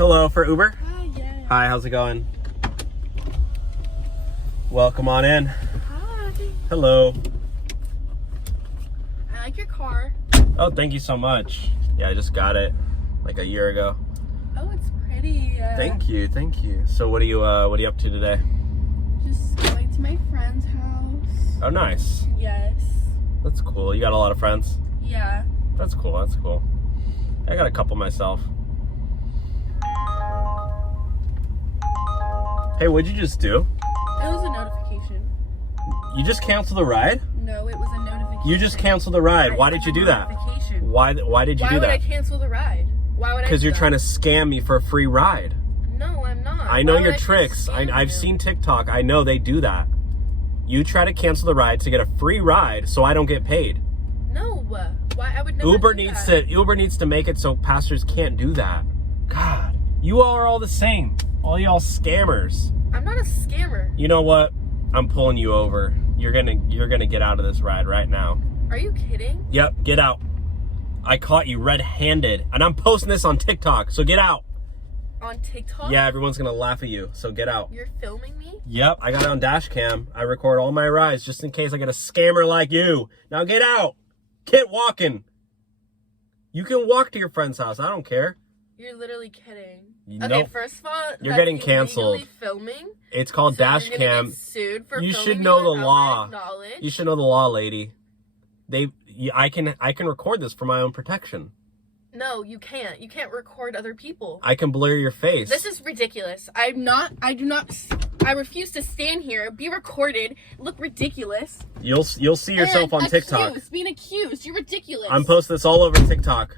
Hello, for Uber? Hi, yeah. Hi, how's it going? Welcome on in. Hi. Hello. I like your car. Oh, thank you so much. Yeah, I just got it like a year ago. Oh, it's pretty. Thank you, thank you. So what are you up to today? Just going to my friend's house. Oh, nice. Yes. That's cool. You got a lot of friends? Yeah. That's cool, that's cool. I got a couple myself. Hey, what'd you just do? It was a notification. You just canceled the ride? No, it was a notification. You just canceled the ride. Why did you do that? Notification. Why did you Why do would I that? cancel the ride? Why would I? Because do you're that? trying to scam me for a free ride. No, I'm not. I know Why would your I tricks. scam I've you? seen TikTok. I know they do that. You try to cancel the ride to get a free ride so I don't get paid. No. Why? I would never. Uber do needs that. Uber needs to make it so pastors can't do that. God, you all are all the same. All y'all scammers. I'm not a scammer. You know what? I'm pulling you over. You're gonna get out of this ride right now. Are you kidding? Yep, get out. I caught you red-handed, and I'm posting this on TikTok, so get out. On TikTok? Yeah, everyone's gonna laugh at you, so get out. You're filming me? Yep, I got it on dash cam. I record all my rides just in case I get a scammer like you. Now get out. Get walking. You can walk to your friend's house. I don't care. You're literally kidding. Nope. Okay, first of all, You're that's getting canceled. illegally filming. It's called So dash you're gonna cam. get sued for You filming should me know the without my law. knowledge. You should know the law, lady. I can record this for my own protection. No, you can't. You can't record other people. I can blur your face. This is ridiculous. I refuse to stand here, be recorded, look ridiculous. You'll see yourself and on TikTok. Being accused. You're ridiculous. I'm posting this all over TikTok.